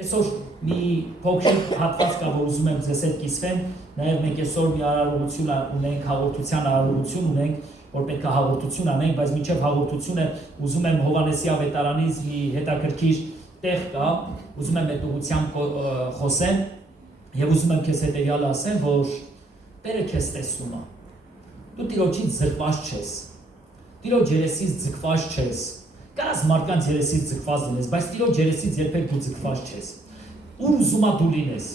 Այսօր մի փոքրիկ հատված կա, որ ուզում եմ ձեզ հետ կիսվեմ, նաև մենք այսօր մի արարողություն ունենք, հաղորդության արարողություն ունենք, որ պետք է հաղորդություն անենք, բայց մինչև հաղորդությունը ուզում եմ Հովհաննեսի ավետարանից մի հետաքրքիր տեղ կա, ուզում եմ այդ ուղղությամբ խոսեմ եւ ուզում եմ քեզ հետեւյալը ասեմ, որ Տերը քեզ տեսնում է։ Դու Տիրոջից զրկված չես։ Տիրոջ երեսից ձգված չես։ Կարաս մարդկանց երեսից ձգված լինես, բայց Տիրոջ երեսից երբեք դու ձգված չես։ Ուր ուզում ա դու լինես։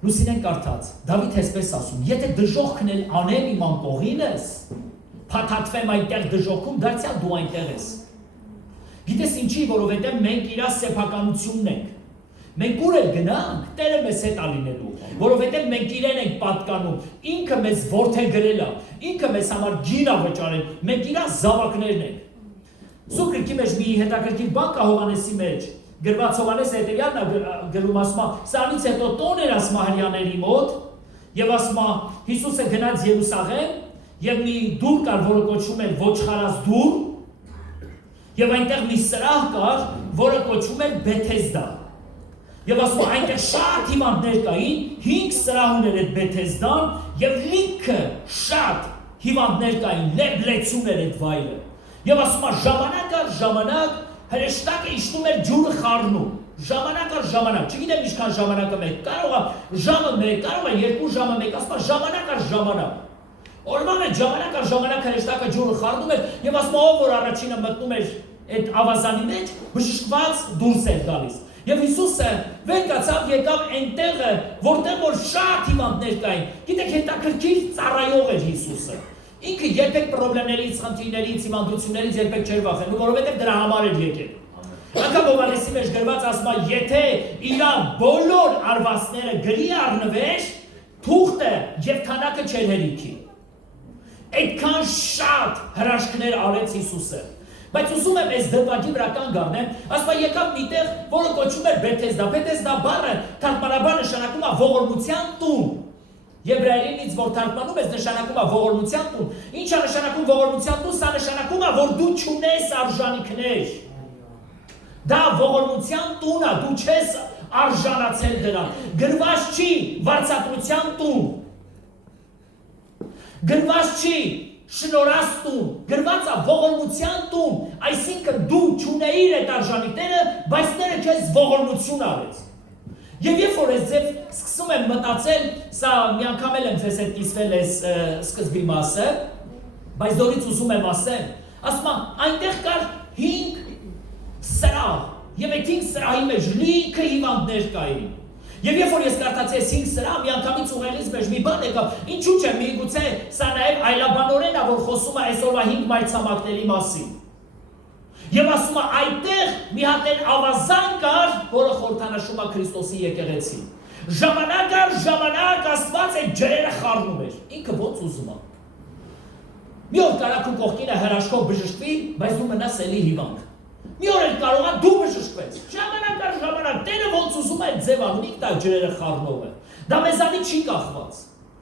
Լուսինեն կարդաց, Դավիթ այսպես ասում, եթե դժոխքն էլ անեմ իմ անկողին ես, փաթաթվեմ այնտեղ դժոխքում, դարձյալ դու այնտեղ ես։ Գիտես ինչի, որովհետև մենք իր սեփականությունն ենք։ Մենք ուր էլ գնանք, Տերը մեզ հետ ալինելու, որովհետև մենք իրեն ենք պատկանում, ինքը մեզ որդեգրել է, ինքը մեզ համար գին է վճարել, մենք իր զավակներն ենք։ Սուրբ գրքի մեջ մի հետաքրքիր բան կա Հովհաննեսի մեջ, գրված Հովհաննեսը հետևյալն է գրում, ասում է, սրանից հետո տոն էր ասում հրեաների մոտ, եւ ասում է, Հիսուսը գնաց Երուսաղեմ, եւ մի դուռ կար, որը կոչվում էր ոչխարած դուռ, եւ այնտեղ մի սրահ կար, որը կոչվում էր Բեթեսդա։ Եվ ասում այնտեղ շատ հիվանդներ կային, 5 սրահ ուներ այդ Բեթեսդան, եւ լիքը շատ հիվանդներ կային, լեցուն էր այդ վայրը։ Եվ ասում ժամանակ առ ժամանակ հրեշտակը իջնում էր ջուրը խառնում, ժամանակ առ ժամանակ, չգիտեմ ինչքան ժամանակը մեկ, կարող է ժամը մեկ, կարող է 2 ժամը մեկ, ասում ժամանակ առ ժամանակ։ Օրվա մեջ ժամանակ առ ժամանակ հրեշտակը ջուրը խառնում էր եւ ասում ով որ առաջինը մտնում էր այդ ավազանի մեջ, բժշկված դուրս էր գալիս։ Եվ Հիսուսը վեր կացավ եկավ այնտեղը, որտեղ որ շատ հիվանդներ կային։ Գիտեք, հետաքրքիր ծառայող էր Հիսուսը։ Ինքը երբեք խնդիրներից, խնդիրներից, հիվանդություններից երբեք չէր վախենում, որովհետև դրա համար էր եկել։ Անկամ Հովհաննեսի մեջ գրված ասում է, եթե իրան բոլոր արվածները գրի առնվեր, թուղթը եւ քանակը չէր հերիքի։ Այդքան շատ հրաշքներ արեց Հիսուսը։ Բայց ուզում եմ այս դեպքի վրա կանգ առնեմ, ասում է եկավ միտեղ, որը կոչվում էր Բեթեսդա։ Բեթեսդա բառը թարգմանաբար նշանակում է ողորմության տուն։ Եբրայերենից որ թարգմանում ես նշանակում է ողորմության տուն։ Ինչ է նշանակում ողորմության տուն, սա նշանակում է, որ դու չունես արժանիքներ։ Դա ողորմության տուն է, դու չես արժանացել դրան։ Գրված չի վարձատրության տուն։ Գրված չի շնորհաստուն, գրված է ողորմության տուն, այսինքն դու չունեիր այդ արժանիքները, բայց Տերը քեզ ողորմություն արեց։ Եվ երբ որ ես ձեզ սկսում եմ մտածել, սա մի անգամ եմ ձեզ հետ կիսվել այս սկզբի մասը, բայց դորից ուզում եմ ասեմ, ասում եմ, այնտեղ կար 5 սրահ, եւ այդ 5 սրահի մեջ լիքը հիվանդներ կային։ Եվ երբ որ ես կարդացի այս 5 սրահ, միանգամից ուղեղից մեջ մի բան եկավ, ինչու՞ չէ, միգուցե սա նաև այլաբանորեն է, որ խոսում է այսօրվա 5 մայրցամաքների մասին։ Եվ ասում է այդտեղ մի հատ ավազան կար, որը խորհրդանշում է Քրիստոսի եկեղեցին։ Ժամանակ առ ժամանակ Աստված այդ ջրերը խառնում էր։ Ինքը ոնց ուզում է։ Մի օր կարա քո կողքին հրաշքով բժշկվի, բայց դու մնաս էլի հիվանդ։ Մի օր էլ կարող է դու բժշկվես։ Ժամանակ առ ժամանակ Տերը ոնց ուզում է այդ ձևավորի տա ջրերը խառնողը։ Դա մեզանից չի կախված։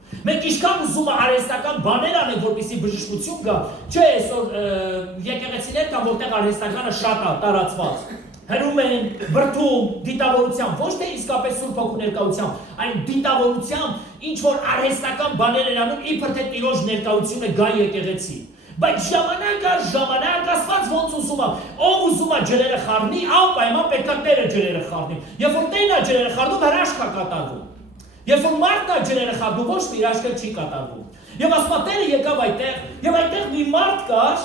Մենք ինչքան ուզում ենք արհեստական բաներ անենք, որպեսզի բժշկություն գա, չէ, այսօր եկեղեցիներ կան, որտեղ արհեստականը շատ է տարածված։ Հրում են, բրդում, դիտավորությամբ, ոչ թե իսկապես Սուրբ Հոգու ներկայությամբ, այլ դիտավորությամբ, ինչ որ արհեստական բաներ են անում, իբր թե Տիրոջ ներկայությունը գա եկեղեցի։ Բայց ժամանակ առ ժամանակ Աստված ոնց ուզում է, ով ուզում է ջրերը խառնի, անպայման պետք է Տերը ջրերը խառնի։ Երբ որ Տերն է ջրերը խառնում, հրաշք է կատարվում։ Երբ որ մարդն է ջրերը խառնում, ոչ մի հրաշք չի կատարվում։ Եվ ասում Տերը եկավ այդտեղ, եւ այդտեղ մի մարդ կար,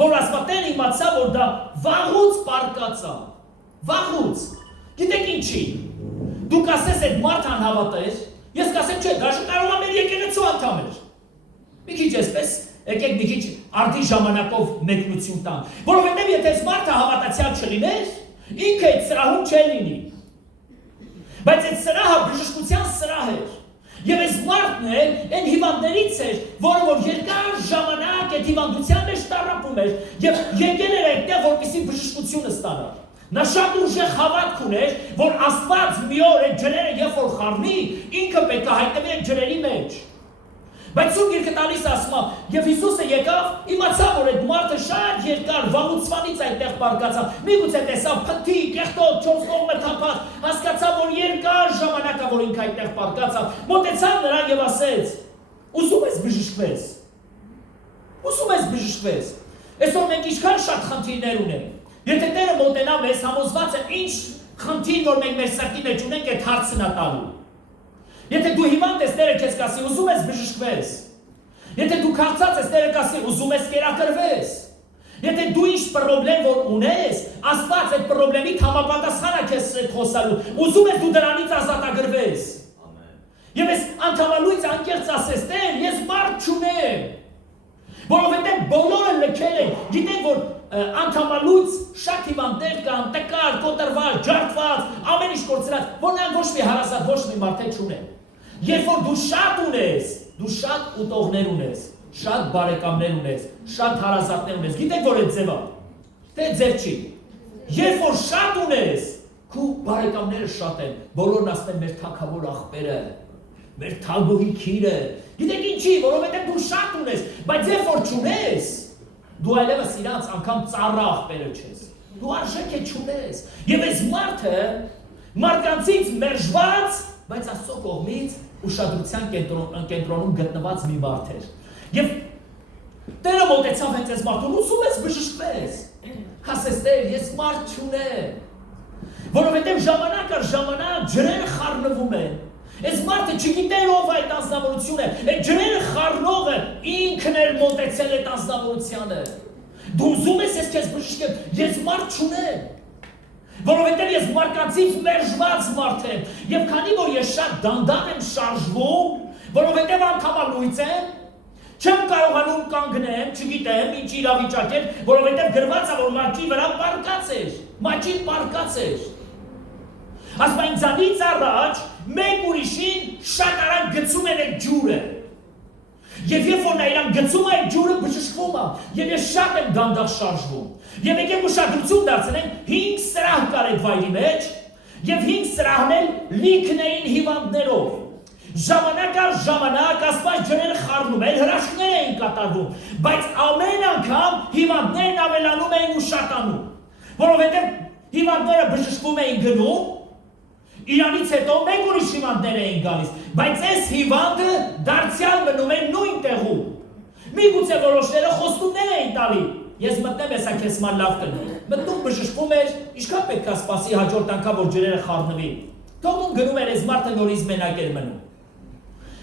որ ասում Տերը իմացա, որ դա վաղուց պարկած է։ Վաղուց։ Գիտեք ինչի։ Դուք ասես այդ մարդը անհավատ էր, ես կասեմ, չէ, դա կարող է մեր եկեղեցու անդամ էր։ Մի քիչ էսպես եկեք մի քիչ արդի ժամանակով մեկնություն տան, որովհետև եթե այս մարդը հավատացյալ չլիներ, ինքը այդ սրահում չէր լինի։ Բայց այդ սրահը բժշկության սրահ էր։ Եվ այս մարդն էլ այն հիվանդներից էր, որը որ երկար ժամանակ այդ հիվանդության մեջ տառապում էր եւ եկել էր այդտեղ, որպեսզի բժշկությունը ստանար։ Նա շատ ուժեղ հավատք ուներ, որ Աստված մի օր այդ ջրերը երբ որ խառնի, ինքը պետք է հայտնվի այդ ջրերի մեջ։ Բայց Սուրբ Գիրքը տալիս ասում է, եւ Հիսուսը եկավ, իմացավ, որ այդ մարդը շատ երկար վաղուցվանից այդտեղ բարգացավ, միգուցե տեսավ փթի, կեղտոտ, 4 կողմը թափած, հասկացավ, որ երկար ժամանակ է, որ ինքը այդտեղ բարգացավ, մոտեցավ նրան եւ ասեց. Ուզում ես բժշկվես։ Ուզում ես բժշկվես։ Այսօր մենք ինչքան շատ խնդիրներ ունենք։ Եթե Տերը մոտենա մեզ, համոզված է ինչ խնդիր, որ մենք մեր սրտի մեջ ունենք, այդ հարցն է տալու։ Եթե դու հիվանդ ես, Տերը քեզ կասի, ուզում ես բժշկվես։ Եթե դու քաղցած ես, Տերը կասի, ուզում ես կերակրվես։ Եթե դու ինչ պրոբլեմ որ ունես, Աստված այդ պրոբլեմի համապատասխան է քեզ խոսալու։ Ուզում ես դու դրանից ազատագրվես։ Եվ ես անդամալույց անկեղծ ասես, Տեր, ես մարդ չունեմ։ Որովհետև բոլորը լքել են, գիտեք, որ անդամալույց շատ հիվանդներ կան, տկար, կոտրված, ջարդված, ամեն ինչ կորցրած, որ նրանք ոչ մի հարազատ, ոչ մի մարդ չունեն։ Երբ որ դու շատ ունես, դու շատ ուտողներ ունես, շատ բարեկամներ ունես, շատ հարազատներ ունես, գիտեք, որ այդ ձևա, թե ձև չի։ Երբ որ շատ ունես, քո բարեկամները շատ են, բոլորն ասում են մեր թագավոր աղբերը, մեր թագուհի քիրը, գիտեք ինչի, որովհետև դու շատ ունես, բայց երբ որ չունես, դու այլևս իրանց անգամ ծառա աղբերը չես, դու արժեք է չունես, և այս մարդը մարկանցից մերժված, բայց Աստծո կողմից ուշադրության կենտրոնում գտնված մի մարդ էր, և Տերը մոտեցավ հենց այս մարդուն, ուզում ես բժշկվես, ասես Տեր, ես մարդ չունեմ, որովհետև ժամանակ առ ժամանակ ջրերը խառնվում են, այս մարդը չգիտեր ով այդ անձնավորությունը, այդ ջրերը խառնողը ինքն էր մոտեցել այդ անձնավորությանը, դու ուզում ես ես քեզ բժշկեմ, ես մարդ չունեմ, որովհետև ես մարկանցից մերժված մարդ եմ, և քանի որ ես շատ դանդաղ եմ շարժվում, որովհետև անդամալույց եմ, չեմ կարողանում կանգնեմ, չգիտեմ ինչ իրավիճակ էր, որովհետև գրված է, որ մաճի վրա պարկած էր, մաճի պարկած էր։ Ասում ինձանից առաջ մեկ ուրիշին շատ արագ գցում են այդ ջուրը։ Եվ երբ որ նա իրան գցում է այդ ջուրը բժշկվում է, և ես շատ եմ դանդաղ շարժվում։ Եվ եկեք ուշադրություն դարձնենք 5 սրահ կար այդ վայրի մեջ, և 5 սրահն էլ լիքն էին հիվանդներով։ Ժամանակ առ ժամանակ Աստված ջրերը խառնում էր, հրաշքներ էին կատարվում, բայց ամեն անգամ հիվանդներն ավելանում էին ու շատանում, որովհետև հիվանդները բժշկվում էին գնում, իրանից հետո մեկ ուրիշ հիվանդներ էին գալիս, բայց այս հիվանդը դարձյալ մնում էր նույն տեղում, միգուցե որոշները խոստումներ էին տալի, ես մտնեմ եսա քեզ ման լավ կնի, մտնում բժշկվում էր, ինչքան պետք է սպասի հաջորդ անգամ որ ջրերը խառնվի, թողում գնում էր այս մարդը նորից մենակ էր մնում։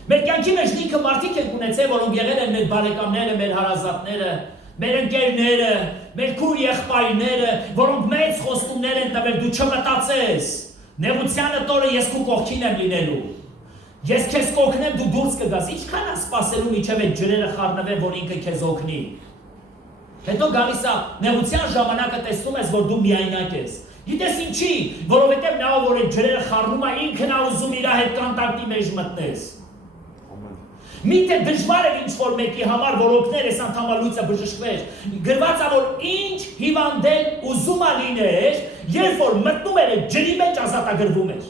Մեր կյանքի մեջ լիքը մարդիկ են ունեցել, որոնք եղել են մեր բարեկամները, մեր հարազատները, մեր ընկերները, մեր քույր եղբայրները, որոնք մեծ խոստումներ են տվել, դու չմտածես, նեղությանը տորը ես քո կողքին եմ լինելու, ես քեզ կօգնեմ, դու դուրս կգաս, ինչքան է սպասելու մինչև այդ ջրերը խառնվեն, որ ինքը քեզ օգնի։ Հետո գալիս է նեղության ժամանակը տեսնում ես, որ դու միայնակ ես։ Գիտես ինչի, որովհետև նա որ այդ ջրերը խառնում է, ինքն է ուզում իր հետ կոնտակտի մեջ մտնես։ Միթե դժվար էր ինչ-որ մեկի համար, որ օգներ ես անդամալույցը բժշկվեր, գրված է, որ ինչ հիվանդել ուզում է լիներ, երբ որ մտնում էր այդ ջրի մեջ ազատագրվում էր։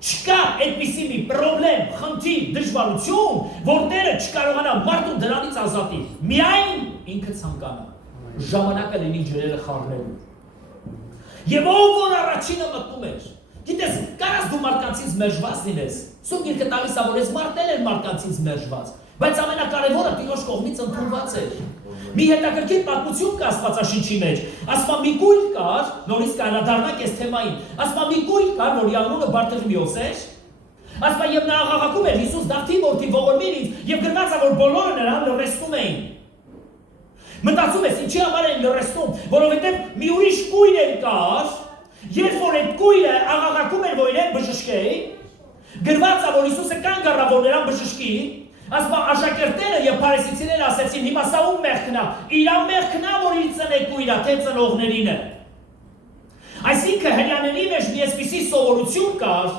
Չկա այդպիսի մի պրոբլեմ, խնդիր, դժվարություն, որ Տերը չկարողանա մարդուն դրանից ազատի, միայն ինքը ցանկանա, ժամանակը լինի ջրերը խառնելու։ Եվ ով որ առաջինը մտնում էր, գիտես, կարաս դու մարդկանցից մերժված լինես, Սուրբ Գիրքը տալիս է, որ ես մարդն էր մարդկանցից մերժված, բայց ամենակարևորը Տիրոջ կողմից ընդունված էր։ Մի հետաքրքիր պատմություն կա Աստվածաշնչի մեջ, ասում մի կույր կար, նորից կանադառնանք այս թեմային, ասում մի կույր կար, որի անունը Բարտեղիմեոս էր, ասում եւ նա աղաղակում էր Հիսուս Դավթի որդի ողորմիր ինձ, եւ գրված է, որ բոլորը նրան լրացնում էին։ Մտածում ես, ինչի համար են լրացնում, որովհետեւ մի ուրիշ կույր էր կար, երբ որ այդ կույրը աղաղակում էր, որ իրեն բժշկեի, գրված է, որ Հիսուսը կանգ առավ, որ նրան բժշկի, ասում աշակերտները եւ փարիսեցիները ասեցին, հիմա սա ում մեղքն է, իր մեղքն է, որ իր ծնե կույրը, թե ծնողներինը։ Այսինքն հрьяաների մեջ մի այսպիսի սովորություն կար,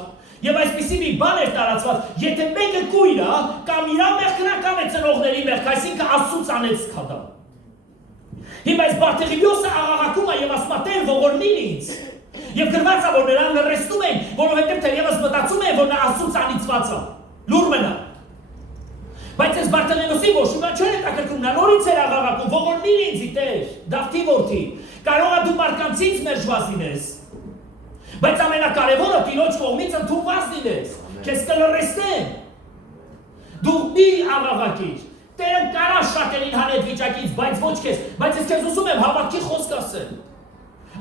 եւ այսպիսի մի բան էր տարածված, եթե մեկը կույր է, կամ իր մեղքն է, կամ է ծնողների մեղք, այսինքն Աստծուց անեց քադա։ Հիմա այս Բարտեղիմեոսը աղաղակում է եւ ասում է, Տեր ողորմիր ինձ։ Եվ գրված է, որ նրան լրացնում են, որովհետև թերևս մտածում են, որ նա Աստծուց անիծված է, լուր մնա։ Բայց այս Բարտելեմոսի ոչինչ չէր հետաքրքրում, նա նորից էր աղաղակում, ողորմիր ինձ Տեր, Դավթի որդի, կարող է դու մարդկանցից մերժված լինես, բայց ամենակարևորը Տիրոջ կողմից ընդունված լինես, քեզ կլռեցնեն, դու մի աղաղակիր, Տերը կարա շատերին հանել վիճակից, բայց ոչ քեզ, բայց ես քեզ ուզում եմ հավատքի խոսք ասել,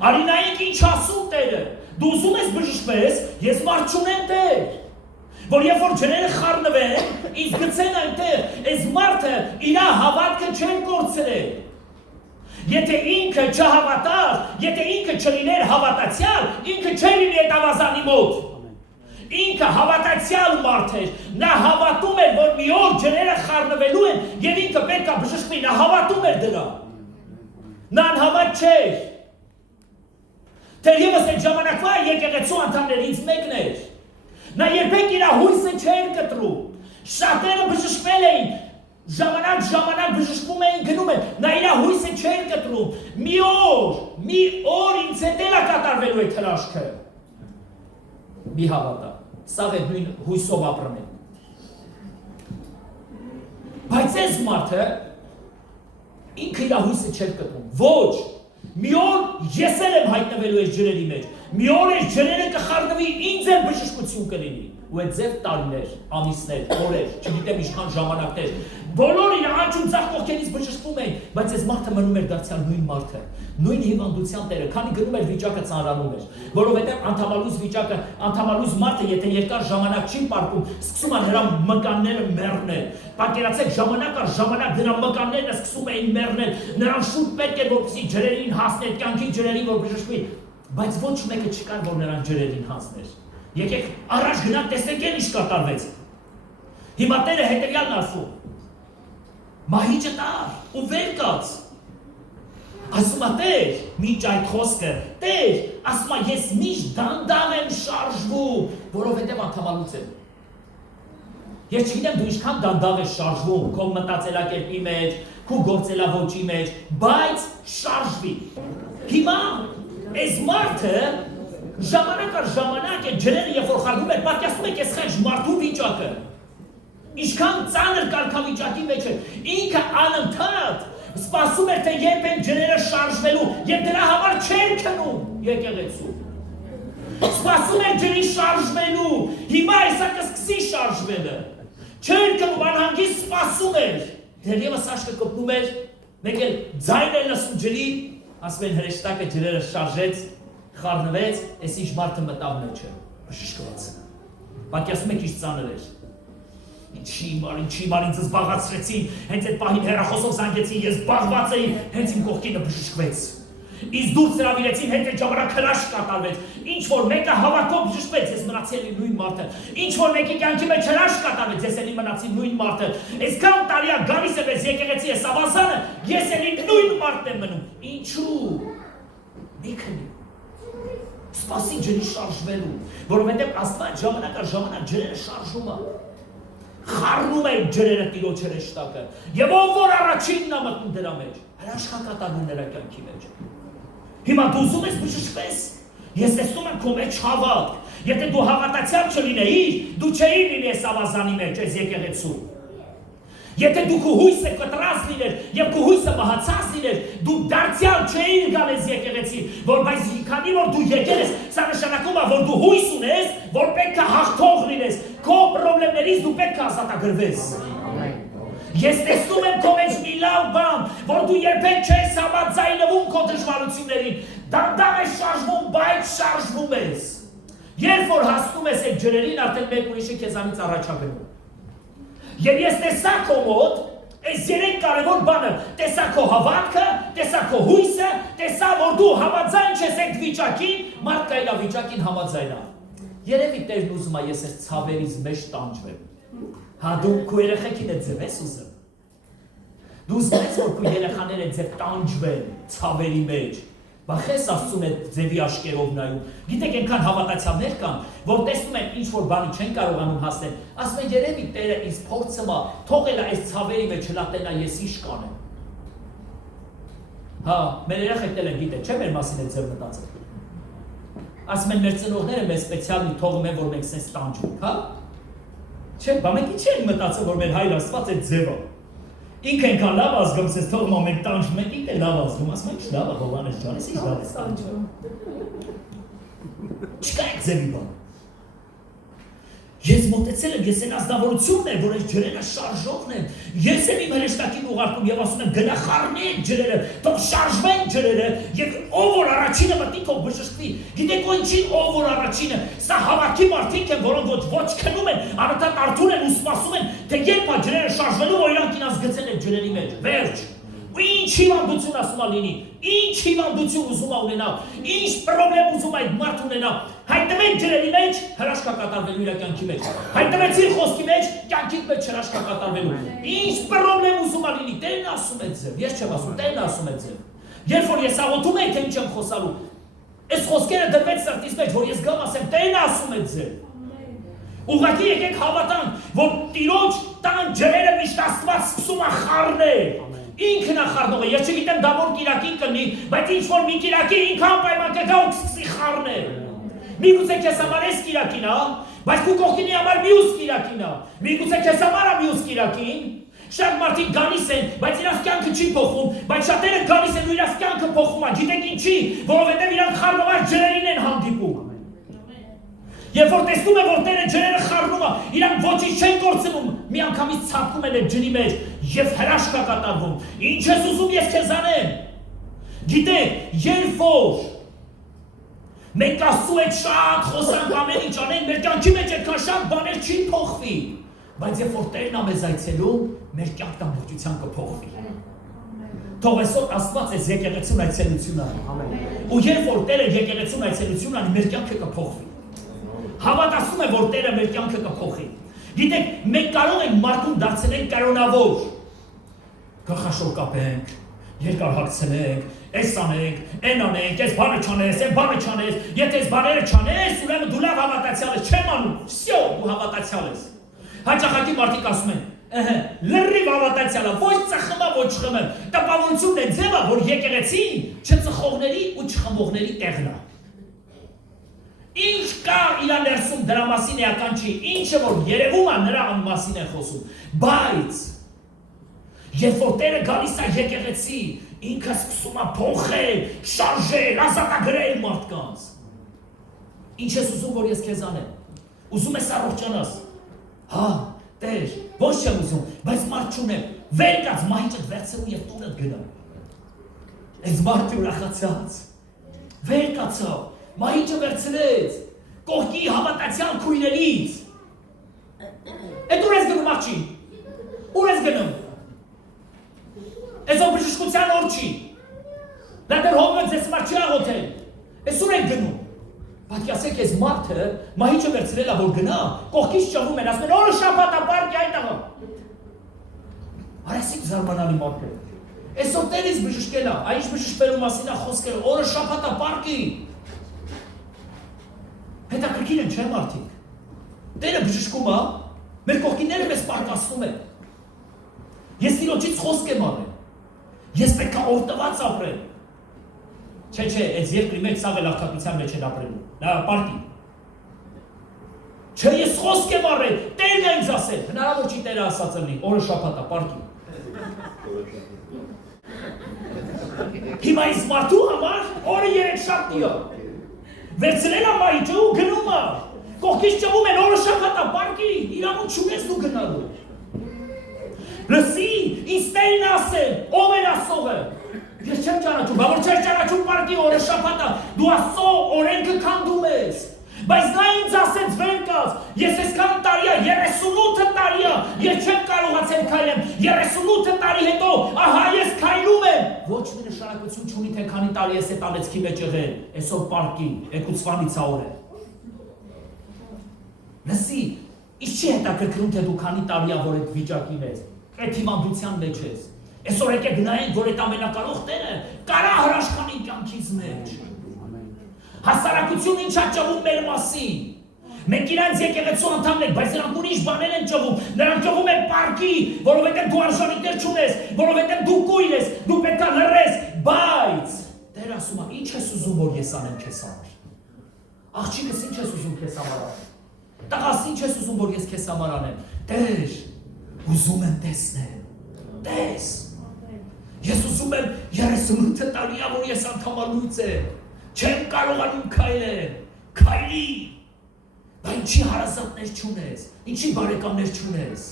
արի նայեք ինչ ասում Տերը, դու ուզում ես բժշկվես, ես մարդ չունեմ Տեր, որ երբ որ ջրերը խառնվեն, ինձ գցեն այնտեղ, այս մարդը իր հավատքը չեն կորցրել։ Եթե ինքը չհավատար, եթե ինքը չլիներ հավատացյալ, ինքը չէր լինի այդ ավազանի մոտ։ Ինքը հավատացյալ մարդ էր, նա հավատում էր, որ մի օր ջրերը խառնվելու են եւ ինքը պետք է բժշկվի, նա հավատում էր դրան։ Նա անհավատ չէր։ Թերևս այդ ժամանակվա եկեղեցու անդամներից մեկն էր։ Նա երբեք իր հույսը չէր կտրում, շատերը բժշկվել էին, ժամանակ բժշկվում էին գնում են, նա իր հույսը չէր կտրում, մի օր ինձ հետ էլ է կատարվելու այդ հրաշքը, մի հավատա, սաղ է նույն հույսով ապրում են, բայց այս մարդը ինքը իր հույսը չէր կտրում, ոչ, մի օր ես էլ եմ հայտնվելու այս ջրերի մեջ, մի օր այս ջրերը կխառնվի, ինձ էլ բժշկություն կլինի, ու այդ ձեր տարիներ, ամիսներ, օրեր, չգիտեմ ինչքան ժամանակներ, բոլոր իր աճում ձախ կողքերից բժշկվում էին, բայց այս մարդը մնում էր դարձյալ նույն մարդը, նույն հիվանդության տերը, քանի գնում էր վիճակը ծանրանում էր, որովհետև անդամալույս վիճակը, անդամալույս մարդը, եթե երկար ժամանակ չի պարկում, սկսում է նրա մկանները մեռնել, պատկերացեք ժամանակ առ ժամանակ նրա մկաններն սկսում էին մեռնել, նրան շուտ պետք է որպեսզի ջրերին հասներ, կյանքի ջրերին որ բժշկվի, բայց ոչ մեկը չկար որ նրան ջրերին հասներ։ Եկեք առաջ գնանք տեսնենք ինչ կատարվեց։ Հիմա Տերը հետևյալն ասում։ Մահիճը տար ու վեր կաց։ Ասում է Տեր, մինչ այդ խոսքը, Տեր, ասում է ես միշտ դանդաղ եմ շարժվում, որովհետև անդամալուց եմ։ Ես չգիտեմ դու ինչքան դանդաղ ես շարժվում, քո մտածելակերպի մեջ, քո գործելավոճի մեջ, բայց շարժվի։ Հիմա այս մարդը ժամանակ առ ժամանակ է ջրերը երբ որ խառնում էր, պատկերացնում եք այս խեղճ մարդու վիճակը։ Ինչքան ծանր կարգավիճակի մեջ է, ինքը անընդհատ սպասում էր թե երբ են ջրերը շարժվելու, եւ դրա համար չէր քնում եկեղեցու։ Սպասում էր ջրի շարժվելու, հիմա այսա կսկսի շարժվելը։ Չէր քնում, անհանգիստ սպասում էր։ Դեռևս աշկը կպնում էր, մեկ էլ ձայն էր լսում ջրի, ասում են հրեշտակը ջրերը շարժեց, խառնվեց, այս ինչ մարդը մտավ մեջը, բժշկված։ Պատկերացնում եք ինչ ծանր էր։ Ինչի մար ինձ զբաղացրեցին, հենց այդ պահին հեռախոսով զանգեցին, ես զբաղված էի, հենց իմ կողքինը բժշկվեց։ Իսկ դուրս հրավիրեցին, հենց այդ ժամանակ հրաշք կատարվեց։ Ինչ որ մեկը հավատով բժշկվեց, ես մնացի նույն մարդը։ Ինչ որ մեկի կյանքի մեջ հրաշք կատարվեց, ես էլի մնացի նույն մարդը։ Այսքան տարի է գալիս եմ ես եկեղեցի ես ավազանը, ես էլի նույն մարդն եմ մնում։ Ինչու՞։ Մի քնի։ Սպասի ջրի շարժվելու, որովհետև Աստված ժամանակ առ ժամանակ ջրերը շարժում է։ Խառնում է ջրերը Տիրոջ հրեշտակը։ Եվ ով որ առաջինն է մտնում դրա մեջ, հրաշք է կատարվում նրա կյանքի մեջ։ Հիմա դու ուզում ես բժշկվես։ Ես տեսնում եմ քո մեջ հավատ։ Եթե դու հավատացյալ չլինեիր, դու չէիր լինի այս ավազանի մեջ, այս եկեղեցու։ Եթե դու քո հույսը կտրած լիներ եւ քո հույսը մահացած լիներ, դու դարձյալ չէիր գալ այս եկեղեցի, որպես քանի որ դու եկել ես, սա նշանակում է, որ դու հույս ունես, որ պետք է հաղթող լինես, քո խնդիրներից դու պետք է ազատագրվես։ Ես տեսնում եմ քո մեջ մի լավ բան, որ դու երբեք չես համաձայնվում քո դժվարություններին, դանդաղ ես շարժվում, բայց շարժվում ես։ Երբ որ հասնում ես այդ ջրերին, արդեն մեկ ուրիշը քեզանից առաջ է գնում։ Եվ ես տեսա քո մոտ այս երեք կարևոր բանը, տեսա քո հավատքը, տեսա քո հույսը, տեսա որ դու համաձայն ես այդ վիճակին, մարդը իր վիճակին համաձայն է։ Երևի Տերն ուզում է ես այս ցավերից մեջ տանջվեմ։ Հա դու քո երեխեքին այդ ձև ես ուզում։ Դու ուզում ես որ քո երեխաները ձև տանջվեն ցավերի մեջ։ Բախես Աստծուն այդ ձևի աշկերով նայում։ Գիտեք այնքան հավատացյալներ կան, որ տեսնում են ինչ որ բանի չեն կարողանում հասնել, ասում են երևի Տերը ինձ փորձում է, թողել է այս ցավերի մեջ հլատենա ես ինչ կանեմ։ Հա, մեր երեխեքն են գիտեն, չէ՞ մեր մասին այդ ձև մտածել։ Ասում են մեր ծնողները մեզ սպեցիալ մի թողում են, որ մենք սենց տանջենք, հա։ Չէ, բա մենք ինչ ենք մտածում, որ մեր հայր Աստված է ձևը։ Ինքը այնքան լավ ազգում, ես թողնում եմ մենք տանջում ենք, ինքը լավ ազգում, ասում ենք լավ է Հովհաննես ջան, ես ինչ լավ ես տանջում։ Չկա այդ ձևի բան։ Ես մոտեցել եմ, ես այն ազնվորությունն եմ, որ այս ջրերը շարժողն են, ես եմ իմ հրեշտակին ուղարկում եւ ասում եմ գնա խառնեք ջրերը, թող շարժվեն ջրերը եւ ով որ առաջինը մտի թող բժշկվի։ Գիտեք ինչի ով որ առաջինը, սա հավաքի մարդիկ են, որոնք ոչ քնում են, անընդհատ արթուն են ու սպասում են, թե երբ է ջրերը շարժվելու, որ իրանք ինձ գցեն են ջրերի մեջ։ Վերջ։ Ինչ հիվանդություն ասում ալինի, ինչ հիվանդություն ուզում ունենա, ինչ պրոբլեմ ուզում այդ մարդ ունենա, հայտնվեք ջրերի մեջ, հրաշքա կատարվելու իր կյանքի մեջ, հայտնվեցին խոսքի մեջ, կյանքիդ մեջ հրաշքա կատարվելու, ինչ պրոբլեմ ուզում ալինի, Տերն ասում է ձեւ, ես չեմ ասում, Տերն ասում է ձեւ, երբ որ ես աղոթում եմ, թե ինչ եմ խոսալու, այս խոսքերը դրվեց սրտիս մեջ, որ ես գամ ասեմ, Տերն ասում է ձեւ, ուղղակի եկեք հավատանք, որ Տիրոջ տան ջրերը միշտ Աստված սկսում է խառնել։ Ինքն է խառնողը, ես չգիտեմ դա որ կիրակին կլինի, բայց ինչ որ մի կիրակի ինքը անպայման կգա ու կսկսի խառնել։ Միգուցե քեզ համար էս կիրակին է, բայց քո կողքինի համար մյուս կիրակին է։ Միգուցե քեզ համար է մյուս կիրակին։ Շատ մարդիկ գալիս են, բայց իրաց կյանքը չի փոխում, բայց շատերը գալիս են ու իրաց կյանքը փոխում է։ Գիտեք ինչի, որովհետև իրանք խառնված ջրերին են հանդիպում։ Երբ որ տեսնում են, որ Տերը ջրերը խառնում է, իրանք ոչինչ չեն կորցնում, միանգամից ցապում են այդ ջրի մեջ եւ հրաշք է կատարվում։ Ինչ ես ուզում ես քեզ անեմ։ Գիտեք, երբ որ մենք ասում ենք շատ խոսանք ամեն ինչ անենք, մեր կյանքի մեջ այդքան շատ բաներ չի փոխվի, բայց երբ որ Տերն է մեզ այցելում, մեր կյանքն ամբողջությամբ կփոխվի։ Թող այսօր Աստված այս եկեղեցուն այցելություն անի։ Ու երբ որ Տերը եկեղեցուն այցելություն անի, մեր կյանքը կփոխվի։ Հավատացում եմ, որ Տերը մեր կյանքը կփոխի։ Գիտեք, մենք կարող ենք մարդուն դարձնել կանոնավոր։ Գլխաշոր կապենք, երկար հագցնենք, այս անենք, այն անենք, այս բանը չանես, այն բանը չանես, եթե այս բաները չանես, ուրեմն դու լավ հավատացյալ ես, չեմ անում, վсё, դու հավատացյալ ես։ Հաճախակի մարդիկ ասում են, լրիվ հավատացյալ է, ոչ ծխմա, ոչ խմեմ։ Տպավորությունն է ձևը, որ եկեղեցին չծխողների ու չխմողների տեղն է։ Ինչ կա իր ներսում դրա մասին էական չի, ինչը որ երևում է նրա մասին է խոսում, բայց երբ որ Տերը գալիս է եկեղեցի, ինքը սկսում է փոխել, շարժել, ազատագրել մարդկանց։ Ինչ ես ուզում, որ ես քեզ անեմ։ Ուզում ես առողջանաս։ Հա, Տեր, ոչ չեմ ուզում, բայց մարդ չունեմ, վեր կաց մահիճդ վերցրու եւ տունդ գնա։ Այս մարդը ուրախացած։ Վեր կացա, մահիճը վերցրեց, կողքի հավատացյալ քույրերից։ Էդ ուր ես գնում աղջի, ուր ես գնում։ Այս բժշկության օր չի, դա դեռ հողմեց ես մարդ չի աղոթել, ես ուր եք գնում։ Բայց ասեք ես մարդը մահիճը վերցրել է որ գնա, կողքից ճղում են, ասում են օրը շաբաթ է պարկի այդ աղա։ Արեսիկ զարմանալի մարդ է։ Այսօր Տերից բժշկել է, այս բժշկվելու մասին է խոսքերը, օրը շաբաթ է պարկի։ Հետաքրքիր են չէ մարդիկ։ Տերը բժշկում է, մեր կողքինները մեզ պարկասվում են։ Ես Տիրոջից խոսք եմ արել։ Ես պետք է օրտված ապրել։ Չէ, այս երկրի մեջ սաղ էլ աղքատության մեջ են ապրելու։ Դա պարկի։ Չէ, ես խոսք եմ արել, Տերն է ինձ ասել, հնարավոր չի Տերը ասած լինի, օրը շաբաթ է, պարկի։ Հիմա այս մարդու համար օրը երեքշաբթի է։ Վերցրել է մահիճը ու գնում է։ Կողքից ճղում են օրը շաբաթ է, պարկի, իրավունք չունես դու գնալու։ Լսի, ինձ Տերն ասել, ով էր ասողը։ Ես չեմ ճանաչում, բա որ չես ճանաչում պարկի օրը շաբաթ է, դու Աստծո օրենքը քանդում ես։ Բայց նա ինձ ասեց վեր կաց, ես այսքան տարի է, 38 տարի է, ես չեմ կարողացել քայլեմ, 38 տարի հետո, ահա ես քայլում եմ։ Ոչ մի նշանակություն չունի, թե քանի տարի ես այդ անեցքի մեջ եղել, այսօր պարկի, եկուցվանից է օրը։ Լսի, ինչ չի հետաքրքրում, թե դու քանի տարի է, որ այդ վիճակին ես, այդ հիվանդության մեջ ես։ Այսօր եկեք նայենք, որ այդ ամենակարող Տերը կարա հրաշքանի կյանքից մեջ։ Հասարակությունը ինչա ճղում մեր մասին։ Մենք իրանց եկեղեցու անդամներ ենք, բայց նրանք ուրիշ բաներ են ճղում։ Նրանք ճղում են պարկի, որովհետև դու արժանիքներ չունես, որովհետև դու կույր ես, դու պետք է լռես, բայց Տերը ասում է, ինչ ես ուզում որ ես անեմ քեզ համար։ Աղջիկս ինչ ես ուզում քեզ համար։ Տղաս ինչ ես ուզում, որ ես քեզ համար անեմ։ Տեր, ուզում եմ տեսնել։ Տես։ Ես ուզում եմ 38 տարի է, որ ես անդամալույց եմ։ Չեմ կարողանում քայլել։ Քայլի։ Բայց ինչի հարազատներ չունես, ինչի բարեկամներ չունես։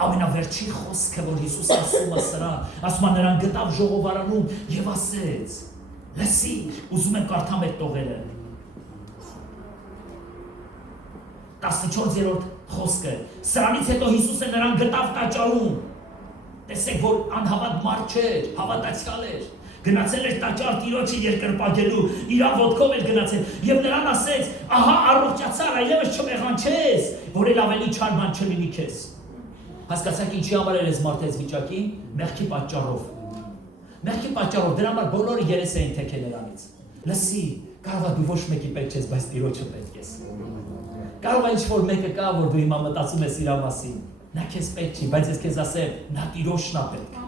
Ամենավերջի խոսքը, որ Հիսուս ասում է սրան, ասում է նրան գտավ ժողովարանում եւ ասեց. լսիր, ուզում եմ կարդամ այդ տողերը։ 14-րդ խոսքը։ Սրանից հետո Հիսուսը նրան գտավ տաճարում։ Տեսեք, որ անհավատ մարդ չէր, հավատացյալ էր։ Գնացել էր տաճար Տիրոջը երկրպագելու, իր ոտքով էր գնացել եւ նրան ասեց. ահա առողջացար, այլևս չմեղանչես, որ էլ ավելի չար բան չլինի քեզ։ Հասկացաք ինչի համար էր այս մարդը այս վիճակի, մեղքի պատճառով։ Մեղքի պատճառով դրա համար բոլորը երես էին թեքել նրանից։ Լսի, կարող է դու ոչ մեկի պետք ես, բայց Տիրոջը պետք ես։ Կարող է ինչ-որ մեկը կա, որ դու հիմա մտածում ես իր մասին։ Նա քեզ պետք չի, բայց ես քեզ ասեմ, նա Տիրոջն է պետք։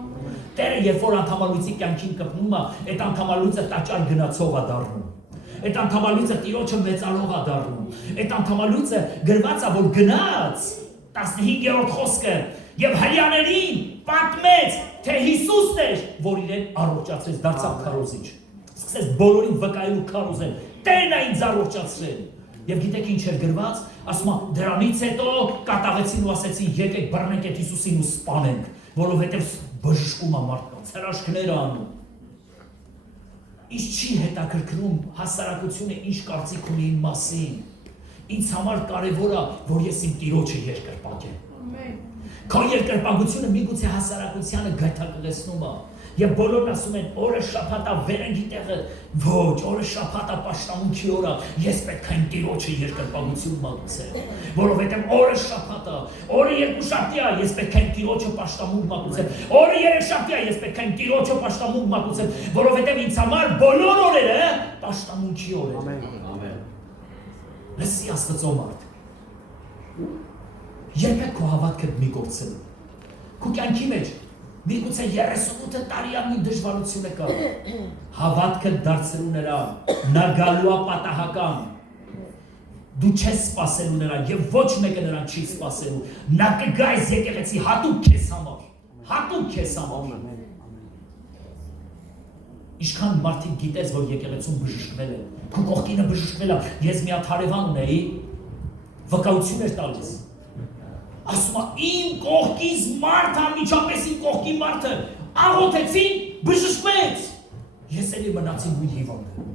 Տերը երբ որ անդամալույցի կյանքին կպնում է, այդ անդամալույցը տաճար գնացող է դառնում։ Այդ անդամալույցը Տիրոջը մեծալող է դառնում։ Այդ անդամալույցը գրված է, որ գնաց 15-րդ խոսքը եւ հрьяաներին պատմեց, թե Հիսուսն էր, որ իրեն առողջացրեց, դարձավ քարոզիչ։ Սկսեց բոլորին վկայելու քարոզել։ Տերն է ինձ առողջացրել։ Եվ գիտեք ինչ էր գրված, ասում է դրանից հետո կատաղեցին ու ասեցին եկեք բռնենք այդ Հիսուսին ու սպանենք, որովհետև բժշկում է մարդկանց, հրաշքներ անում։ Ինչ չի հետաքրքրում հասարակությունը ինչ կարծիք ունի իմ մասին։ Ինձ համար կարևոր է, որ ես իմ Տիրոջը երկրպագեմ։ Քո երկրպագությունը միգուցե հասարակությանը գայթակղեցնում է։ Եվ բոլորն ասում են, օրը շաբաթա վերնգի տեղը, ոչ, օրը շաբաթա պաշտամունքի օր է, ես պետք է իմ Տիրոջը երկրպագություն մատուցեմ, որովհետև օրը շաբաթա, օրը երկուշաբթի է, ես պետք է իմ Տիրոջը պաշտամունք մատուցեմ, օրը երեքշաբթի է, ես պետք է իմ Տիրոջը պաշտամունք մատուցեմ, որովհետև ինձ համար բոլոր օրերը պաշտամունքի օր են։ Լսի Աստծո մարդ։ Երբեք քո հավատքը մի կորցրու։ Քո կյանքի մեջ միգուցե 38 տարի ամի դժվարություն է կա։ Հավատքը դարձրու նրան, նա գալու է պատահական։ Դու չես սպասելու նրան եւ ոչ մեկը նրան չի սպասելու։ Նա կգա այս եկեղեցի հատուկ քեզ համար։ Հատուկ քեզ համար։ Ինչքան մարդիկ գիտես, որ եկեղեցում բժշկվել է։ Քո կողքինը բժշկվել է։ Ես մի հատ հարևան ունեի, վկայություն էր տալիս։ Ասում է իմ կողքից մարդ անմիջապես իմ կողքի մարդը աղոթեցին, բժշկվեց։ Ես էլի մնացի նույն հիվանդը։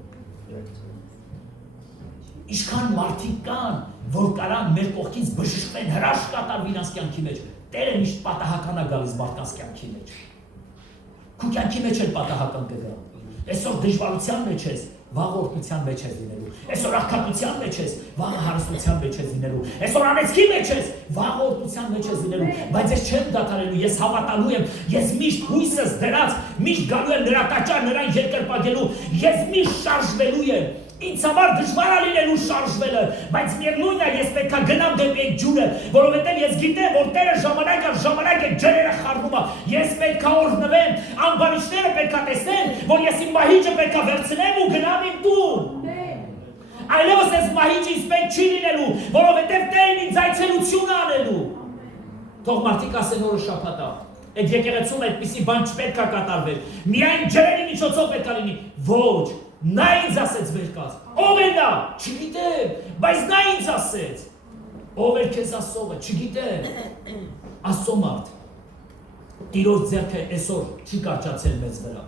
Ինչքան մարդիկ կան, որ կարան մեր կողքից բժշկվեն, հրաշք կատարվի իրենց կյանքի մեջ։ Տերը միշտ պատահական է գալիս մարդկանց կյանքի մեջ։ Քո կյանքի մեջ էլ պատահական կգա։ Այսօր դժվարության մեջ ես, վաղ օրհնության մեջ ես լինելու։ Այսօր աղքատության մեջ ես, վաղ հարստության մեջ ես լինելու։ Այսօր անեծքի մեջ ես, վաղ օրհնության մեջ ես լինելու։ Բայց ես չեմ դադարելու, ես հավատալու եմ, ես միշտ հույսս դրած, միշտ գալու եմ նրա տաճար, նրան երկրպագելու, ես միշտ շարժվելու եմ։ Ինձ համար դժվար է լինելու շարժվելը, բայց միևնույն է ես պետք է գնամ դեպի այդ ջուրը, որովհետև ես գիտեմ, որ Տերը ժամանակ առ ժամանակ այդ ջրերը խառնում է։ Ես պետք է օրհնվեմ, ամբարիշտները պետք է տեսնեն, որ ես իմ մահիճը պետք է վերցնեմ ու գնամ իմ տուն։ Այլևս այս մահիճը ինձ պետք չի լինելու, որովհետև Տերն ինձ այցելություն է անելու։ Թող մարդիկ ասեն օրը շաբաթ է։ Այդ եկեղեցում այդպիսի բան չպետք է կատարվեր։ Միայն ջրերի միջոցով պետք է լինի։ Ոչ, նա ինձ ասեց վեր կաց։ Ով է նա? Չգիտեմ, բայց նա ինձ ասեց։ Ով էր քեզ ասողը? Չգիտեմ։ Աստծո մարդ։ Տիրոջ ձեռքը այսօր չի կարճացել մեզ վրա։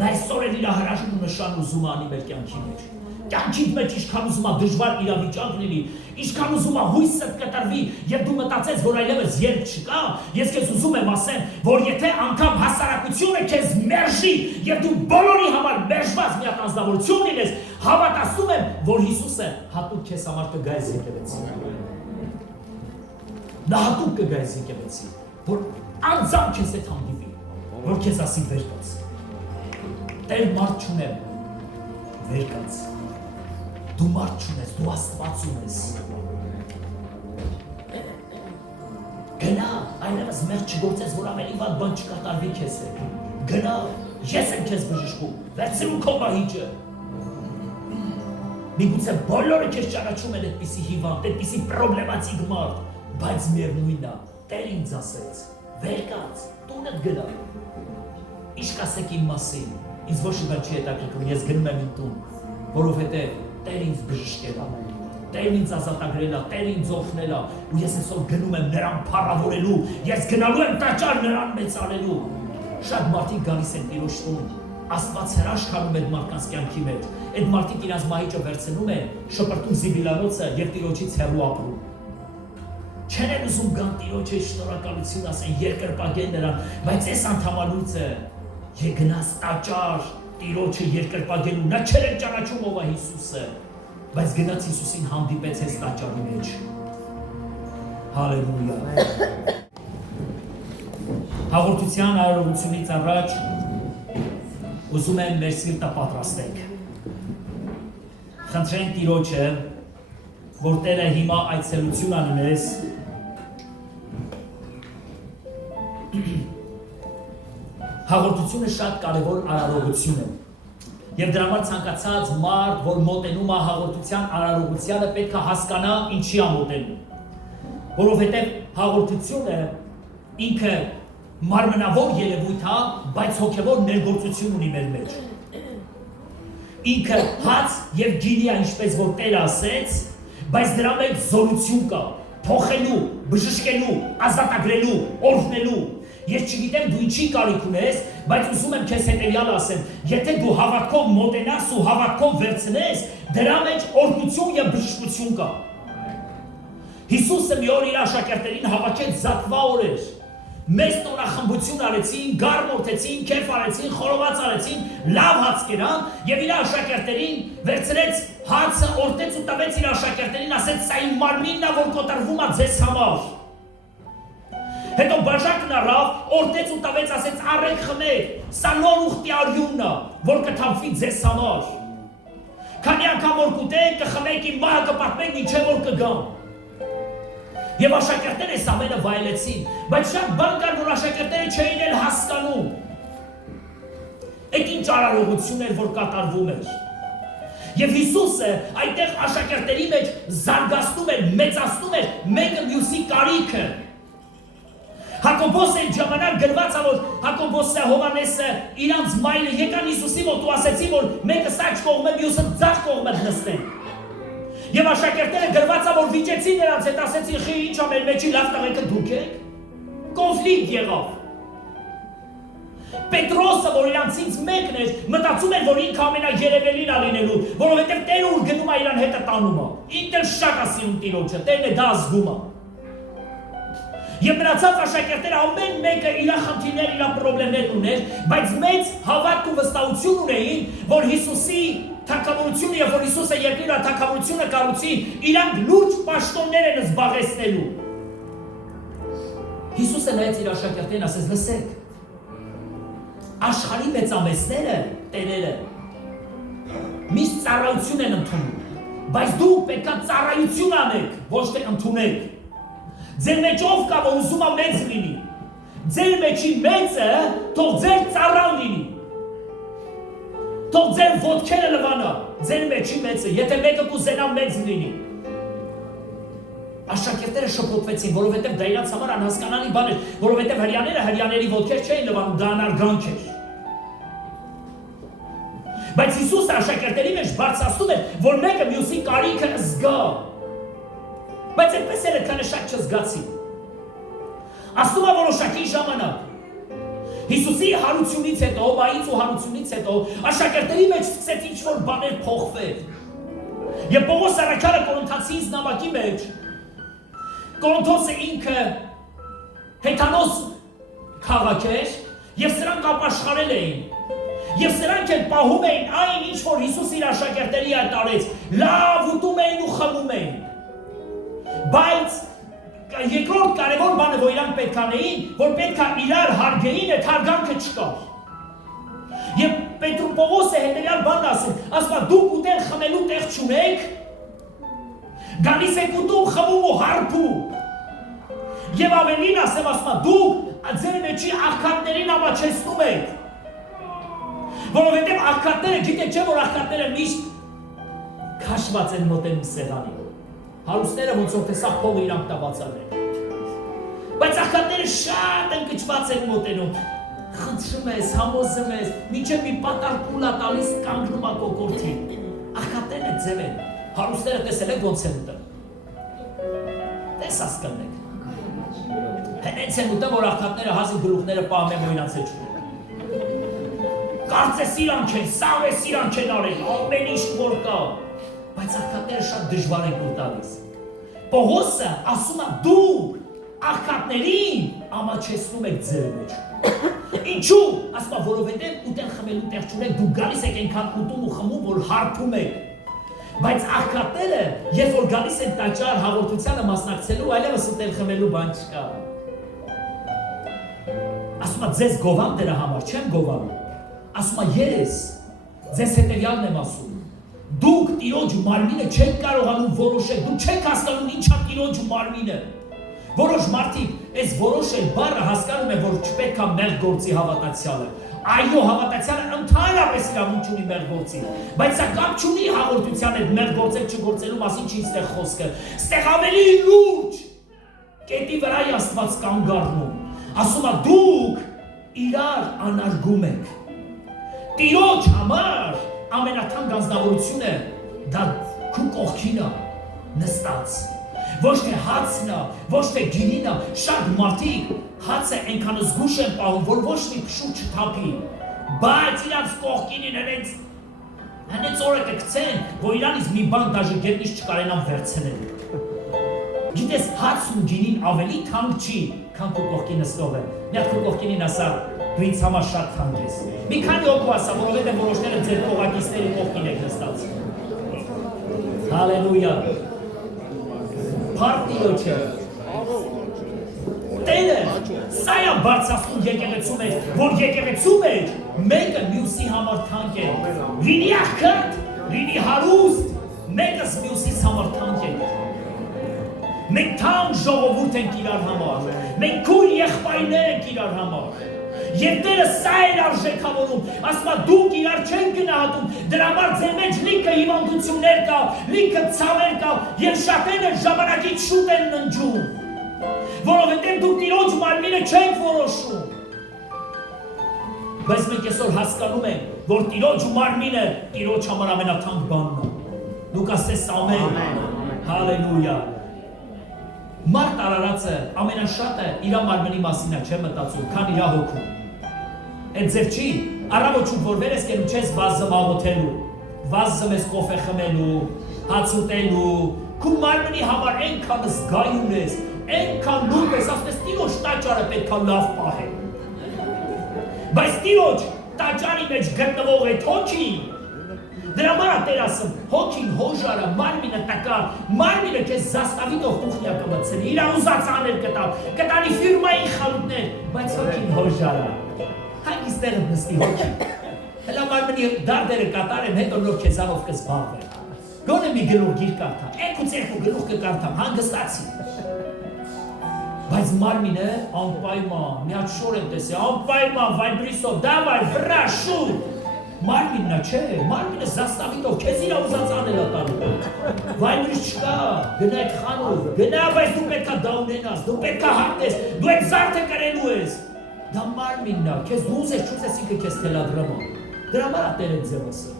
Նա այսօր էլ իր հրաշքն ու նշան ուզում է անի մեր կյանքի մեջ։ Կյանքիդ մեջ ինչքան ուզում է դժվար իրավիճակ լինի, ինչքան ուզում է հույսդ կտրվի, եւ դու մտածես, որ այլևս երբ չկա, ես քեզ ուզում եմ ասեմ, որ եթե անգամ հասարակությունը քեզ մերժի եւ դու բոլորի համար մերժված մի հատ անձնավորություն լինես, հավատացում եմ, որ Հիսուսը հատուկ քեզ համար կգա այս եկեղեցի։ Նա հատուկ կգա այս եկեղեցի, որ անձամբ քեզ հետ հանդիպի, որ քեզ ասի վեր կաց։ Տեր մարդ չունեմ, վեր կաց։ Դու մարդ չունես, դու Աստված ունես։ Գնա, այլևս մեղք չգործես, որ ավելի վատ բան չկատարվի քեզ հետ։ Գնա, ես եմ քեզ բժշկում, վերցրու քո մահիճը։ Միգուցե բոլորը քեզ ճանաչում են այդպիսի հիվանդ, այդպիսի պրոբլեմատիկ մարդ, բայց միևնույնն է, Տեր ինձ ասեց, վեր կաց, տունդ գնա։ Ինչ կասեք իմ մասին, ինձ ոչ մի բան չի հետաքրքրում, ես գնում եմ իմ տուն, որովհետև Տեր ինձ բժշկել է, Տեր ինձ ազատագրել է, Տեր ինձ օգնել է, ու ես այսօր գնում եմ նրան փառավորելու, ես գնալու եմ տաճար նրան մեծանելու։ Շատ մարդիկ գալիս են Տիրոջ տուն, Աստված հրաշքանում այդ մարդկանց կյանքի մեջ, այդ մարդիկ իրենց մահիճը վերցնում են, շպրտում զիբիլանոցը եւ Տիրոջից հեռու ապրում։ Չեն են ուզում գան Տիրոջը շնորհակալություն ասեն, երկրպագեն նրան, բայց այս անդամալույցը գնաց տաճար Տիրոջը երկրպագելու, նա չէր են ճանաչում ով է Հիսուսը, բայց գնաց Հիսուսին հանդիպեց այս տաճարի մեջ։ Հալելույա։ Հաղորդության արարողությունից առաջ ուզում եմ մեր սիրտը պատրաստենք։ Խնդրենք Տիրոջը, որ Տերը հիմա այցելություն անունես հաղորդությունը շատ կարևոր արարողություն է։ Եվ դրա համար ցանկացած մարդ, որ մոտենում է հաղորդության արարողությանը, պետք է հասկանա ինչի է մոտենում։ Որովհետև հաղորդությունը ինքը մարմնավոր երևույթ է, բայց հոգևոր ներգործություն ունի մեր մեջ։ Ինքը հաց եւ գինի է, ինչպես որ Տերը ասեց, բայց դրա մեջ զորություն կա, փոխելու, բժշկելու, ազատագրելու, օրհնելու։ Ես չգիտեմ դու ինչի կարիք ունես, բայց ուզում եմ քեզ հետևյալը ասեմ, եթե դու հավատքով մոտենաս ու հավատքով վերցնես, դրա մեջ օրհնություն եւ բժշկություն կա։ Հիսուսը մի օր իր աշակերտներին հավաքեց զատվա օրեր։ Մեծ տոնախմբություն արեցին, գարմոթեցին, քեֆ արեցին, խորոված արեցին, լավ հաց կերան եւ իր աշակերտերին վերցրեց հացը, օրտեց ու տվեց իր աշակերտերին, ասեց սա իմ մարմինն է, որ կոտրվում է ձեզ համար։ Հետո բաժակն առավ, օրտեց ու տվեց, ասեց առեք խմեք, սա նոր ուխտի արյունն է, որ կթափվի ձեզ համար։ Քանի անգամ որ կուտեք, կխմեք, իմ մահը կպատմեք, մինչև որ կգամ։ Եվ աշակերտները այս ամենը վայելեցին, բայց շատ բան կար, որ աշակերտները չէին էլ հասկանում։ Այդ ինչ արարողություն էր, որ կատարվում էր։ Եվ Հիսուսը այդտեղ աշակերտների մեջ զարգացնում էր, մեծացնում էր մեկը մյուսի կարիքը։ Հակոբոս այդ ժամանակ գրված է, որ Հակոբոսը, Հովհաննեսը, իրանց մայրը եկան Հիսուսի մոտ ու ասեցին, որ մեկը սաճ կողմը, մյուսը ձախ կողմը նստեն։ Եվ աշակերտները գրված է, որ վիճեցին նրանց հետ, ասեցին, խի ինչ է մեր մեջի լավ տղեկը դուք եք։ Կոնֆլիկտ եղավ։ Պետրոսը, որ իրանցից մեկն էր, մտածում էր, որ ինքը ամենաերևելին է լինելու, որովհետև Տերը ուր գնում է իրան հետը տանում է։ Ինքն էլ շատ է սիրում Տիրոջը, Տերն է դա զգում է։ Եվ մնացած աշակերտները ամեն մեկը իր խնդիրներ, իր պրոբլեմներ ուներ, բայց մեծ հավատք ու վստահություն ունեին, որ Հիսուսի թագավորությունը եւ որ Հիսուսը երկրի թագավորությունը կառուցի, իրանք լուրջ պաշտոններ են զբաղեցնելու։ Հիսուսը նայեց իր աշակերտներին, ասեց. լսեք, աշխարհի մեծամեծները, տերերը, միշտ ծառայություն են ընդունում, բայց դուք պետք է ծառայություն անեք, ոչ թե ընդունեք։ Ձեր մեջ ով կա, որ ուզում է մեծ լինի։ Ձեր մեջի մեծը թող ձեր ծառան լինի։ Թող ձեր ոտքերը լվանա, ձեր մեջի մեծը, եթե մեկը կուզենա մեծ լինի։ Աշակերտները շփոթվեցին, որովհետև դա իրանց համար անհասկանալի բան էր, որովհետև հрьяաները հрьяաների ոտքեր չէին լվանում, դա անարգանք էր։ Բայց Հիսուսը աշակերտների մեջ բարձրացնում էր, որ մեկը մյուսի կարիքը զգա։ Բայց այդպես էլ քանը շատ չզգացին։ Ասում է որոշակի ժամանակ Հիսուսի հարությունից հետո, մահից ու հարությունից հետո աշակերտների մեջ սկսեց ինչ-որ բաներ փոխվել։ Եվ Պողոս առաքյալը Կորինթացիս նամակի մեջ Կորինթոսը ինքը հեթանոս քաղաք էր եւ սրանք ապաշխարել էին։ Եվ սրանք էլ պահում էին այն ինչ որ Հիսուս իր աշակերտների հետ արեց, լավ ուտում էին ու խմում էին։ Բայց երկրորդ կարևոր բանը, որ իրանք պետք անեին, որ պետք է իրար հարգեին, այդ հարգանքը չկար։ Եվ Պողոսը հետևյալ բանն ասում, ասում է դուք ուտել խմելու տեղ չունեք, գալիս եք ուտում, խմում ու հարբում։ Եվ ավելին ասեմ, ասում է դուք ձեր մեջի աղքատներին ամաչեցնում եք։ Որովհետև աղքատները, գիտեք չէ, որ աղքատները միշտ քաշված են մոտենում սեղանին։ Հարուստները ոնց որ թե սա փողը իրանք տված են։ Բայց աղքատները շատ ընկճված են մոտենում։ Խնդրում ես, համոզում ես, մինչև մի պատար կուլա տալիս կանգնում ա կոկորդին։ Աղքատները ձև են։ Հարուստները տեսել եք ոնց են ուտում։ Տես հասկանում եք։ Հենց են ուտում, որ աղքատները հազիվ գլուխները պահում են մոյնացել չունեն։ Կարծես իրանք են, սավես իրանք են արել, ամեն ինչ որ կա։ Բայց աղքատները շատ դժվար են կուլ տալիս։ Պողոսը ասում է դուք աղքատներին ամաչեցնում եք ձեր մեջ։ Ինչու՞, ասում է, որովհետև ուտել խմելու տեղ չունեք, դուք գալիս եք այնքան ուտում ու խմում, որ հարբում եք։ Բայց աղքատները, երբ որ գալիս են տաճար հաղորդությանը մասնակցելու, այլևս ուտել խմելու բան չկա։ Ասում է, ձեզ գովամ դրա համար, չեմ գովանում։ Ասում է, ես ձեզ հետևյալն եմ ասում։ Դուք Տիրոջ մարմինը չեք կարողանում որոշել, դուք չեք հասկանում ինչա Տիրոջ մարմինը։ Որոշ մարդիկ այս որոշել բառը հասկանում են, որ չպետք է մեղք գործի հավատացյալը։ Այո, հավատացյալը ընդհանրապես իրավունք ունի մեղք գործի, բայց սա կապ չունի հաղորդության հետ մեղք գործել չգործելու մասին չի ստեղ խոսքը։ Ստեղ ավելի լուրջ կետի վրա Աստված կանգ առնում։ Ասում է դուք իրար անարգում եք։ Տիրոջ համար ամենաթանկ անձնավորությունը դա քու կողքին է նստած։ Ոչ թե հացն է, ոչ թե գինին է, շատ մարդիկ հացը այնքան զգուշ են պահում, որ ոչ մի փշուր չթափի, բայց իրանց կողքին հենց օրը կգցեն, որ իրանից մի բան դաժե գետնից չկարենան վերցնել։ Գիտես, հացն ու գինին ավելի թանկ չի, քան քո կողքին նստողը։ Մի հատ քո կողքինին ասա, դու ինձ համար շատ թանկ ես։ Մի քանի օգու ասա, որովհետև որոշները ձեր կողակիցների կողքին եք նստած։ Հալելույա։ Փառք Տիրոջը։ Տերը սա է բարձրացնում եկեղեցու մեջ, որ եկեղեցու մեջ մեկը մյուսի համար թանկ է։ Լինի աղքատ, լինի հարուստ, մեկս մյուսից համար թանկ է։ Մենք թանկ ժողովուրդ ենք իրար համար, մենք քույր եղբայրներ ենք իրար համար։ Եվ Տերը սա էր արժեքավորում, ասում է դուք իրար չեն գնահատում, դրա համար ձեր մեջ լիքը հիվանդություններ կա, լիքը ցավեր կա, եւ շատերը ժամանակից շուտ են ննջում, որովհետեւ դուք Տիրոջ մարմինը չեք որոշում։ Բայց մենք այսօր հասկանում ենք, որ Տիրոջ մարմինը Տիրոջ համար ամենաթանկ բանն է։ Լուկաս 10 ամեն, հալելույա։ Մարդ արարածը ամենաշատը իր մարմնի մասին է, չէ մտածում, քան իր հոգու։ Այդ ձև չի, առավոտում որ վեր ես կենում չես վազում աղոթելու, վազում ես կոֆե խմելու, հաց ուտելու, քու մարմնի համար այնքան զգայուն ես, այնքան լուր ես, ասում ես Տիրոջ տաճարը պետք է լավ պահել։ Բայց Տիրոջ տաճարի մեջ գտնվող այդ հոգին, դրա համար է Տեր ասում, հոգին հոժարը, մարմինը տկար, մարմինը քեզ զաստավիտով կուխնյա կմցնի, իր ուզած անել կտանի ֆիրմայի խանութներ, բայց հոգին հոժարը, հանգիստ տեղը նստի հոգին, հելա մարմնի դարդերը կատարեմ, հետո նոր քեզանով կզբաղվեմ, գոնե մի գլուխ գիր կարդամ, երկուց երկու գլուխ կկարդամ, հանգստացի, բայց մարմինը անպայման, մի հատ շոր եմ տեսել, անպայման, վայ բրիսով, դավայ, վրա, շուտ, մարմիննա չէ, մարմինը զաստավիտով, քեզ իրա ուզած անել է տանում, վայնրից չկա, գնա այդ խանութ, գնա, բայց դու պետք է դա ունենաս, դու պետք է հատես, դու այդ զարդը կրելու ես, դա մարմիննա, քեզ դու ուզես չուզես ինքը քեզ թելադրամա, դրա համար է Տերը ձև ասում,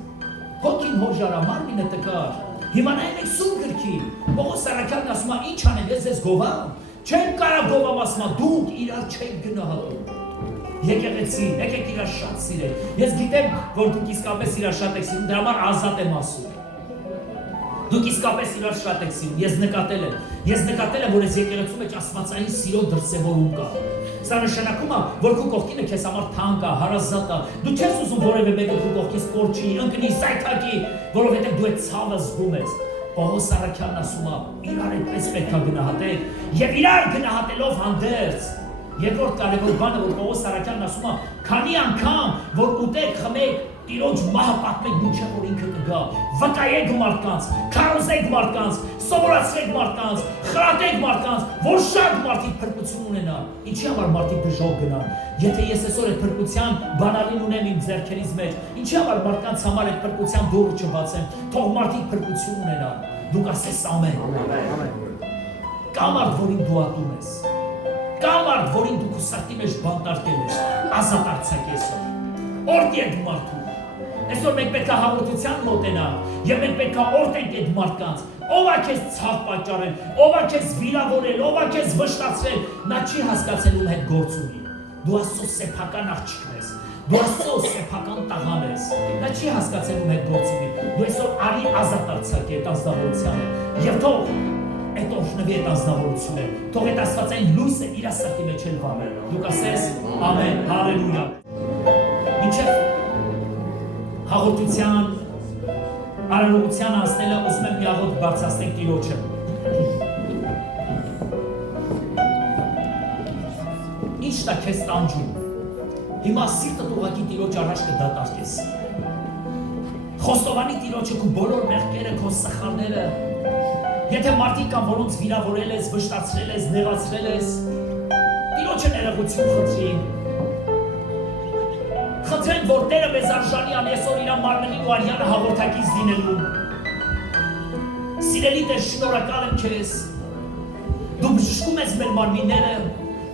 հոգին հոժարա, մարմինը տկար, հիմա նայեք սուրբ գրքին, Պողոս առաքյալն ասում է ինչ անեմ, ես ձեզ գովամ, չեմ կարող գովամ, ասում է դուք իրար չեք գնահատում։ Եկեղեցի, եկեք իրար շատ սիրեք։ Ես գիտեմ, որ դուք իսկապես իրար շատ եք սիրում, դրա համար ազատ եմ ասում։ Դուք իսկապես իրար շատ եք սիրում, ես նկատել եմ, որ այս եկեղեցու մեջ աստվածային սիրո դրսևորում կա։ Սա նշանակում է, որ քո կողքինը քեզ համար թանկ է, հարազատ է։ Դու չես ուզում որևէ մեկը քո կողքից կորչի, ընկնի, սայթակի, որովհետև դու այդ ցավը զգում ես։ Պողոս առաքյալն ասում է, իրար այդպես պետք է գնահատել, եւ իրար գնահատելով հանդերձ Երկրորդ կարևոր բանը, որ Պողոս առաքյալն ասում է, քանի անգամ որ ուտեք, խմեք, Տիրոջ մահը պատմեք մինչև որ ինքը կգա, վկայեք մարդկանց, քարոզեք մարդկանց, սովորացրեք մարդկանց, խրատեք մարդկանց, որ շատ մարդիկ փրկություն ունենան։ Ինչի համար մարդիկ դժոխք գնան։ Եթե ես այսօր այդ փրկության բանալին ունեմ իմ ձեռքերից մեջ, ինչի համար մարդկանց համար այդ փրկության դուռը չբացեմ, թող մարդիկ փրկություն ունենան։ Դուք ասես ամեն։ Կա մարդ, որին դու ատում ես։ Կա մարդ, որին դու քո սրտի մեջ բանտարկել ես, ազատ արձակ ես։ Օրդի այդ մարդու։ Այսօր մենք պետք է հաղորդության մոտենանք եւ մենք պետք է օրտենք այդ մարդկանց։ Ով է քեզ ցավ պատճառել, ով է քեզ վիրավորել, ով է քեզ վշտացրել, նա չի հասկացել ում հետ գործ ունի։ Դու Աստծո սեփական աղջիկն ես։ Դու Աստծո սեփական տղան ես։ Նա չի հասկացել ում հետ գործ ունի։ Դու այսօր արի ազատ արձակի այդ ազնվորությանը եւ թող այդ օրհնվի այդ ազնվորությունը, թող այդ աստվածային լույսը իր սրտի մեջ էլ վառի։ Դուք ասես ամեն, հալելույա։ Ինչեւ հաղորդության արարողության հասնելը ուզում եմ միաղոտ բարձրացնենք Տիրոջը։ Ի՞նչն է քեզ տանջում։ Հիմա սիրտդ ուղղակի Տիրոջ առաջ կդատարկես։ Խոստովանի Տիրոջը քո բոլոր մեղքերը, քո սխալները։ Եթե մարդիկ կան, որոնց վիրավորել ես, վշտացրել ես, նեղացրել ես, Տիրոջը ներողություն խնդրի։ Խնդրենք, որ Տերը մեզ արժանի անի այսօր իր մարմնին ու արյանը հաղորդակից լինելու։ Սիրելի Տեր, շնորհակալ եմ քեզ։ Դու բժշկում ես մեր մարմինները,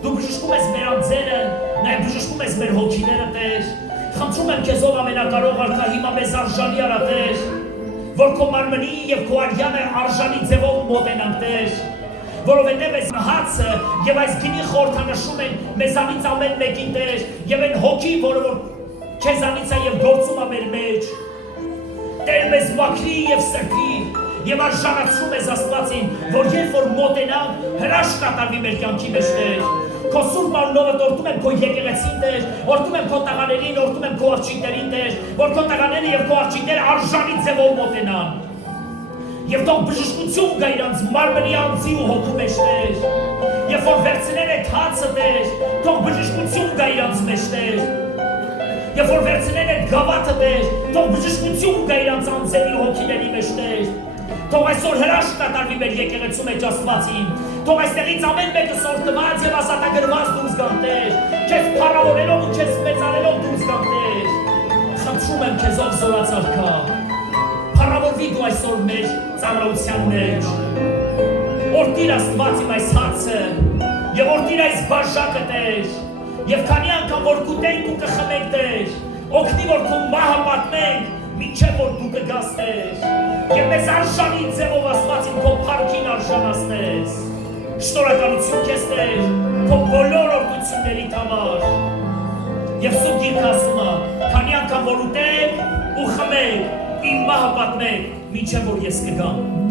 դու բժշկում ես մեր անձերը, նաև բժշկում ես մեր հոգիները, Տեր։ Խնդրում եմ քեզ, ով ամենակարող Արքա, հիմա մեզ արժանի արա, Տեր, որ քո մարմնի եւ քո արյանը արժանի ձևով մոտենանք, Տեր։ Որովհետև այս հացը եւ այս գինի խորհրդանշում են մեզանից ամեն մեկին, Տեր, եւ այն հոգի, որը քեզանից է եւ գործում է մեր մեջ։ Տեր մեզ մաքրի եւ սրբի եւ արժանացրում ես Աստվածին, որ երբ որ մոտենանք, հրաշք կատարվի մեր կյանքի մեջ, Տեր։ Քո սուրբ անունով օրհնում եմ քո եկեղեցին, Տեր, օրհնում եմ քո տղաներին, օրհնում եմ քո աղջիկներին, Տեր, որ քո տղաները եւ քո աղջիկները արժանի ձևով մոտենան։ Եվ թող բժշկություն գա իրանց մարմնի անձի ու հոգու մեջ, Տեր։ Երբ որ վերցնել այդ հացը, Տեր, թող բժշկություն գա իրանց մեջ, Տեր։ Երբ որ վերցնել այդ գավաթը, Տեր, թող բժշկություն գա իրանց անձերի ու հոգիների մեջ, Տեր։ Թող այսօր հրաշք կատարվի մեր եկեղեցու մեջ Աստվածին։ Թող այստեղից ամեն մեկը սորտված եւ ազատագրված դուրս գան, Տեր։ Քեզ փառավորելով ու քեզ մեծարելով դուրս գան, Տեր։ Խնդրում եմ քեզ, ով զորացած Քա, փառավորվի դու այսօր մեր ծառայության մեջ։ Օրհնիր Աստված իմ այս հացը եւ օրհնիր այս բաժակը, Տեր։ Եվ քանի անգամ որ կուտենք ու կխմենք, Տեր, օգնի որ քո մահը պատմենք, մինչև որ դու կգաս, Տեր։ Եվ մեզ արժանի ձևով Աստվածին քո փառքին արժանացնես։ Շնորհակալություն քեզ, Տեր, քո բոլոր օրհնությունների համար։ Եվ Սուրբ Գիրքը ասում է, քանի անգամ որ ուտենք ու խմենք, իմ մահը պատմենք, մինչև որ ես կգամ։